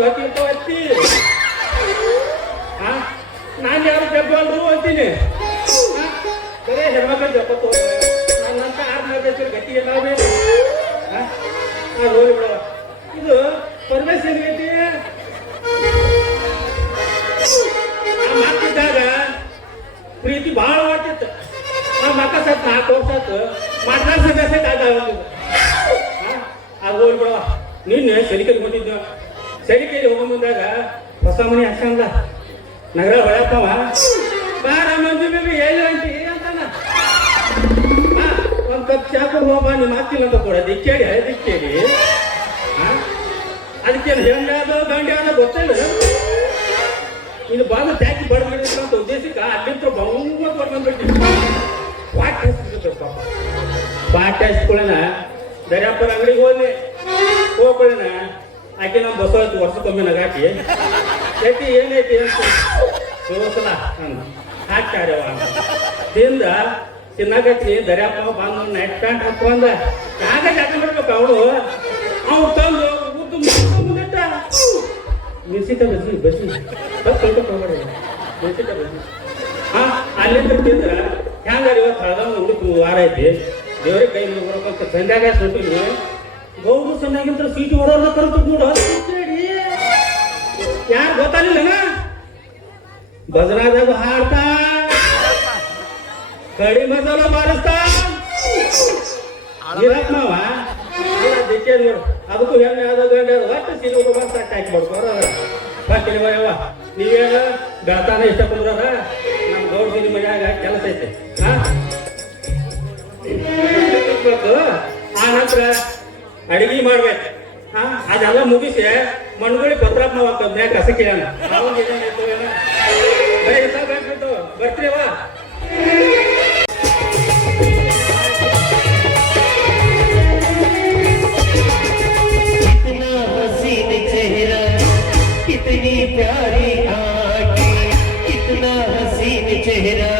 ನೋಡಿ ಹತ್ತಿ ಹತ್ತಿ ನಾನು ಯಾರು ಜಬ್ಬಲ್ರು ಅಂತೀನಿ. ಬರೇ ಹೆಣ್ಮಕ್ಳು ಜಪ್ಪತ್ತು ನನ್ನಂತ 6 ಗತಿ ಎಲ್ಲ ಹೋಗಿ ಬಿಡವ. ಇದು ಪರಮೇಶ್ವರಿ ಐತಿ ಮಾಡ್ತಿದ್ದಾಗ ಪ್ರೀತಿ ಭಾಳ ಮಾಡ್ತಿತ್ತು. ನಮ್ಮ ಮಕ್ಕ ಸತ್ 4 ವರ್ಷ ಆಯ್ತು ಮಾಡ್ದಾಗ ಸದ್ಯ ಅದು ಹೋಗಿ ಬಿಡವ. ನಿನ್ನೆ ಸಲಿಕೆಗೆ ಹೊಂಟಿದ್ದ. ಸಲಿಕೆಗೆ ಹೋಗೋ ಮುಂದಾಗ ಹೊಸ ಮನೆ ಹಾಕಂದ ನಗರ ಹೊಳಕ್ಕವ ಬಾರ ಮಂಜು ಬೇಬಿ ಎಲ್ಲಿ ಅಂಟಿ ಅಂತಾನ. ಒಂದು ಕಪ್ ಚಾ ಕೊಡು ಹೋಗ ನಿಮ್ಮ ಮಾತಿಲ್ಲ ಅಂತ ಕೊಡ ದಿಕ್ಕೇಡಿ ಅದಕ್ಕೇನು ಹೆಣ್ಣೆ ಆದೋ ಗಂಡೆ ಆದೋ ಗೊತ್ತಿಲ್ಲ. ಇದು ಬಾಗ ಟ್ಯಾಕಿ ಬಡ್ಬಿಡಿದ್ರು ಅಂತ ಉದ್ದೇಶಕ್ಕೆ ಅಲ್ಲಿಂದ ಬಹುಮತ ಬರ್ಕೊಂಡ್ಬಿಟ್ಟು ಪಾಠ ಹಚ್ಚಿದ್ರು ಪಾಪ. ಪಾಠ ಹಚ್ಕೊಳ್ಳೋಣ ದರ್ಯಾಪುರ ಅಂಗಡಿಗೆ ಹೋಗ್ಕೊಳ್ಳೋಣ. ಆಕೆ ನಮ್ಮ ಬಸವತ್ತು ವರ್ಷಕ್ಕೊಮ್ಮೆ ನಗಾಕಿ ಐತಿ ಏನೈತಿ ಅಂತ ಸೋಸಲ ಹಾಕ್ತಾರವ ತಿಂದ ತಿನ್ನಕತ್ತಿ ದರ್ಯಾಪ ಬಂದು ನೈಟ್ ಪ್ಯಾಂಟ್ ಹಾಕೊಂಡ ಯಾಕೆ ಹಾಕೊಂಡ್ಬಿಡ್ಬೇಕು ಅವಳು. ಅವ್ರು ತಂದು ಉದ್ದು ಮುಂದಿಟ್ಟ ಮಿರ್ಸಿಟ ಬಜ್ಜಿ ಬಸ್ ಸ್ವಲ್ಪ ಹೋಗ್ಬೇಡ ಮಿರ್ಸಿಟ ಬಜ್ಜಿ ಅಲ್ಲಿಂದ ತಿಂದ್ರ ಹ್ಯಾಂಗಾರ ಇವತ್ತು ಹಳದ ಹುಡುಕು ವಾರ ಐತಿ ದೇವ್ರಿಗೆ ಕೈ ಮುಗಿಬೇಕಂತ ಸಂಧ್ಯಾಗ ಸುಟ್ಟಿದ್ವಿ. ಗೌರು ಸಣ್ಣಾಗಿಂತ ಸೀಟು ಹೊಡೋರ್ನ ಕರೆದು ನೋಡ ಯಾರು ಗೊತ್ತಾಗಿಲ್ಲನ ಬಜರಾದಾಗ ಹಾಡ್ತಾ ಕಡಿ ಮಸಾಲ ಬಾರಿಸ್ತಾ ಮಾವ ದಿಕ್ಕೆ ನೋಡು. ಅದಕ್ಕೂ ಹೆಣ್ಣೆ ಆದ ಗಂಟೆ ಒಟ್ಟು ಸೀರೆ ಹುಡುಗ ಸಾಕು ಹಾಕಿ ಮಾಡ್ಕೋರ ಫಸ್ಟ್ ಯವ್ವ ನೀವೇನ ಗಾತಾನ ಇಷ್ಟಪಡ್ರ ನಮ್ಮ ಗೌಡ ಸಿರಿ ಮನ್ಯಾಗ ಕೆಲಸ ಐತೆ. ಆ ನಂತರ ಅಡಿಗೆ ಮಾಡ್ಬೇಕು. ಅದೆಲ್ಲ ಮುಗಿಸಿ ಮಣ್ಗುಳಿ ಪತ್ರಪ್ಪ ನಾವು ಮ್ಯಾಗ ಕಸಕಿಲ್ಲ ಅವಾಗ ಏನೇನಾಯ್ತು ಏನೋ ಬರೀ ಬೇಕ್ಬಿಟ್ಟು ಬರ್ತೀವ. कितनी प्यारी आंखें कितना हसीन चेहरा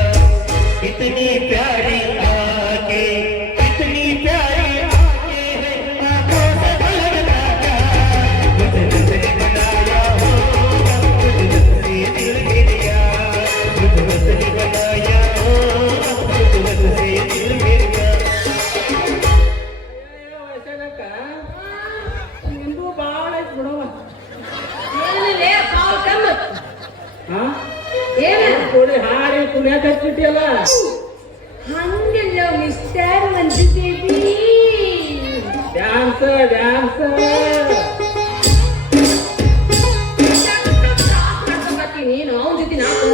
कितनी प्यारी आंखें कितनी प्यारी आंखें हैं आंखों से लगता क्या तुझे बनाया हो तुझे दिल गिर गया तुझे बनाया हो तुझे दिल गिर गया. ನಿಂದು ಭಾಳ ಆಯ್ತು ಬಿಡವ. ಹಾಡಿ ಕುಣಿಯಾಕ ಹಚ್ಚಿಟ್ಟಿಯಲ್ಲ ಹಂಗೆಲ್ಲ ಮಿಸ್ಟರ್ ಮಂಜು ಬೇಬಿ ಡ್ಯಾನ್ಸ್ ನೀನು ಅವನ ಜೊತೆ ನಾವು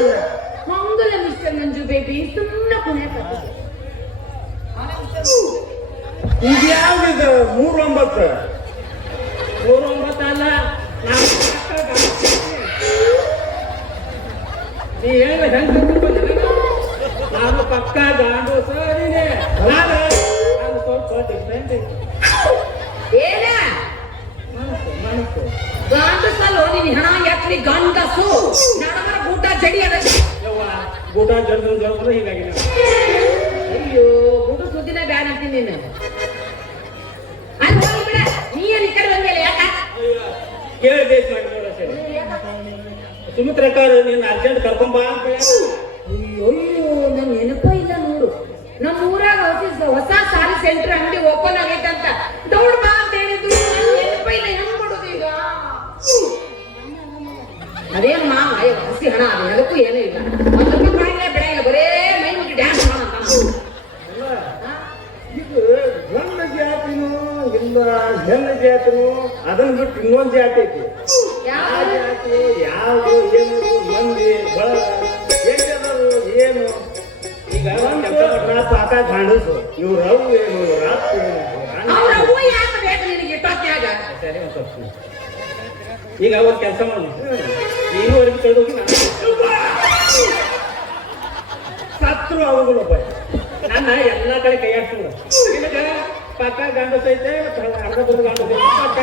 ಹಂಗಲ್ಲ ಮಿಸ್ಟರ್ ಮಂಜು ಬೇಬಿ ಸುಮ್ಮನೆ ಕುಣಿಯಾಕ ಇದ್ಯಾವ್ದು 3-9 ಅಲ್ಲ ನೀ ಹೇಳ ಹೆಂಗ್ ನಾನು ಪಕ್ಕ ಗಾಂಡು ಸರಿನೇ ನಾನು ಸ್ವಲ್ಪ ಡಿಫ್ರೆಂಟ್ ಐತಿ. ಏನ ಮನಸ್ಸು ಗಂಡಸಲ್ಲ ನೀನು ಹಣ ಯಾಕ್ರಿ ಗಂಡಸು ನಡಮರ ಊಟ ಜಡಿ ಅದ ಯವ್ವ ಊಟ ಜಡ್ದು ಹೀಗಾಗಿ ಅಯ್ಯೋ ಊಟ ಸುದ್ದಿನ ಬ್ಯಾನ್ ಅಂತೀನಿ ನೀನು ಅಲ್ಲಿ ಹೋಗಿ ಬಿಡ ನೀ ಏನ್ ಈ ಕಡೆ ಬಂದಿಲ್ಲ ಯಾಕ ಕೇಳಿ ಬೇಸ್ ಮಾಡಿ ನೋಡ ಸರಿ ಸುಮಿತ್ರಕಾರ ನೀನು ಅರ್ಜೆಂಟ್ ಕರ್ಕೊಂಬಾ ಅಂತ. ಅಯ್ಯೋ ನನ್ ನೆನಪ ಇಲ್ಲ ನೋಡು. ನಮ್ಮ ಊರಾಗ ಹೊಸ ಸಾರಿ ಸೆಂಟರ್ ಅಂಗಡಿ ಓಪನ್ ಆಗೈತೆ ಅಂತ ದೌಡ್ ಬಾ ಅಂತ ಹೇಳಿದ್ರು. ನೆನಪ ಇಲ್ಲ ಹೆಂಗ್ ಮಾಡೋದು ಈಗ. ಅದೇನು ಮಾವ ಹಸಿ ಹಣ ಅದು ಎದಕ್ಕೂ ಏನೂ ಇಲ್ಲ. ಒಂದು ರೂಪಾಯಿ ಬಿಡಂಗಿಲ್ಲ ಬರೇ ಮೈ ಮುಟ್ಟಿ ಡ್ಯಾನ್ಸ್ ಮಾಡಂತ. ಇದು ಗಂಡ ಜಾತಿನೂ ಇಲ್ಲ ಹೆಣ್ಣು ಜಾತಿನೂ ಅದನ್ನ ಬಿಟ್ಟು ಇನ್ನೊಂದು ಜಾತಿ ಐತಿ. ಯಾವ ಜಾತಿ ಯಾವುದು ಏನು ಮಂದಿ ಬಳ ಏನು ಈಗ ಪಾಕ ಕಾಣಿಸು ಇವ್ರು ರವ್ ಏನು ರಾತ್ ಸರಿ ಒಂದು ಸ್ವಲ್ಪ ಈಗ ಒಂದು ಕೆಲಸ ಮಾಡಿ ನೀವರೆಗೆ ಕಳೆದೋಗಿ ಸತ್ರು ಅವುಗಳಪ್ಪ ನನ್ನ ಎಲ್ಲ ಕಡೆ ಕೈ ಹಾಕ್ತೀನಿ. ನಿನಗೆ ಪಕ್ಕ ಗಂಡಸ ಐತೆ ಅರ್ಧ ಬಂದು ಗಂಡಸ ಪಕ್ಕ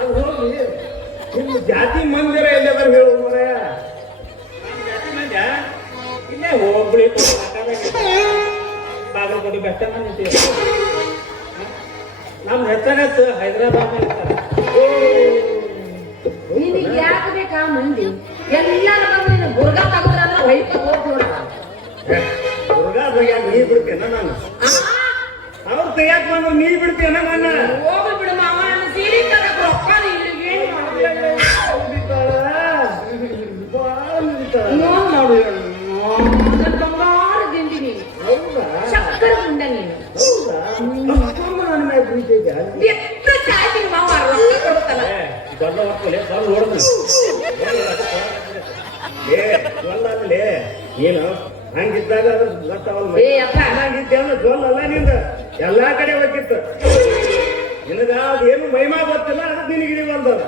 ಅದು ಹೋಗಿ ನಿಮ್ಮ ಜಾತಿ ಮಂದಿರ ಎಲ್ಲಾದ್ರೂ ಹೇಳು ಮರ ನಮ್ಮ ಜಾತಿ ಮಂದ ಇಲ್ಲೇ ಹೋಗ್ಬಿಡಿ ಬಾಗಲಕೋಟೆ ಬೆಟ್ಟ ನಿಂತೀವಿ ನಮ್ಮ ಹೆಸರಸ್ ಹೈದರಾಬಾದ್ ನಿನಗೆ ಯಾಕೆ ಬೇಕಾ ಮಂದಿ ಎಲ್ಲಾರ ಬಂದು ನೀನು ಗುರ್ಗಾ ತಗದ್ರ ಅಂದ್ರೆ ವೈಪ ಹೋಗಿ ನೋಡ ಹುಡುಗ ನೀ ಬಿಡ್ತೇನ ನಾನು ಅವ್ರು ತೆಗಿಯಾಕ ಬಂದ್ರು ನೀ ಬಿಡ್ತೇನ ನನ್ನ ಹೋಗಿ ಬಿಡು ಮಾವ ನನ್ನ ಸೀರೆ ತಗಕ್ ರೊಕ್ಕ ಇಲ್ಲಿಗೆ ಏನ್ ನೋಡು ನನ್ನ ಬಂಗಾರ ದಿಂಡಿ ನೀನು ಚಕ್ಕರ ಗುಂಡ ನೀನು ಎತ್ತ ಚಾಯ್ತೀನಿ ಮಾವ ರೊಕ್ಕ ಕೊಡ್ತಾನ ದೊಡ್ಡ ಹೊತ್ತಲೆ ಬಂದು ಹೊಡೆದು ಜೊಲ್ಲೇ ನೀನು ಹಂಗಿದ್ದಾಗ ಏ ಅಪ್ಪ ಹಂಗಿದ್ದೆ ಅಂದ್ರೆ ಜೊಲ್ಲಲ್ಲ ನಿಂದ ಎಲ್ಲಾ ಕಡೆ ಹೋಗಿತ್ತು ನಿನಗ ಅದೇನು ಮಹಿಮಾ ಗೊತ್ತಿಲ್ಲ ಅದಕ್ಕೆ ನಿನಗಿಡಿ ಬಂದದ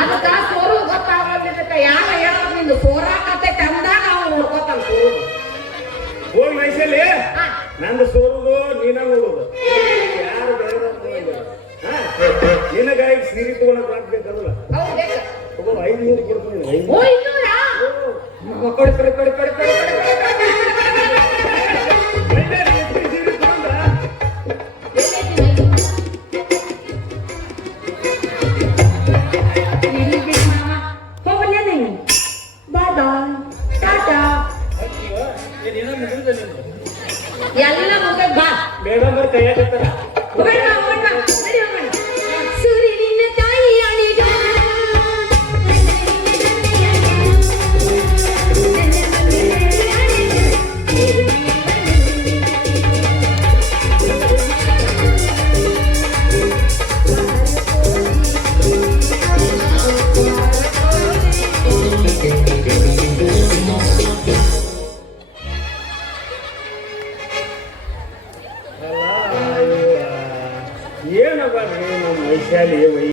ಅದಕ್ಕ ಸೋರು ಗೊತ್ತಾಗಲಿದ್ದಕ್ಕ ಯಾರ ಹೇಳೋದು ನಿಂದು ಸೋರಾಕತ್ತೆ ತಂದಾಗ ಅವ್ನು ನೋಡ್ಕೋತಾನ ಸೋರು ಹೋಗಿ ವಯಸ್ಸಲ್ಲಿ ನಂದು ಸೋರುದು ನೀನ ನೋಡುದು ಯಾರು ಬೇರೆ ನಿನಗ ಈಗ ಸೀರೆ ತಗೊಳಕ್ ಆಗ್ಬೇಕಲ್ಲ ಹೌದು ಬೇಕು 500 ಕೊಡ್ತೀನಿ ಓ ಇನ್ನೂರಾ ಕೊಡಿ ಕೊಡಿ ಕೊಡಿ ಕೊಡಿ ಕೊಡಿ ಸೀರೆ ತಗೊಂಡ ಎಲ್ಲ ಮುಗಿದ್ ಬಾ ಮೇಡಮ್ ಅವ್ರ ಕೈಯಾಗತ್ತಾರ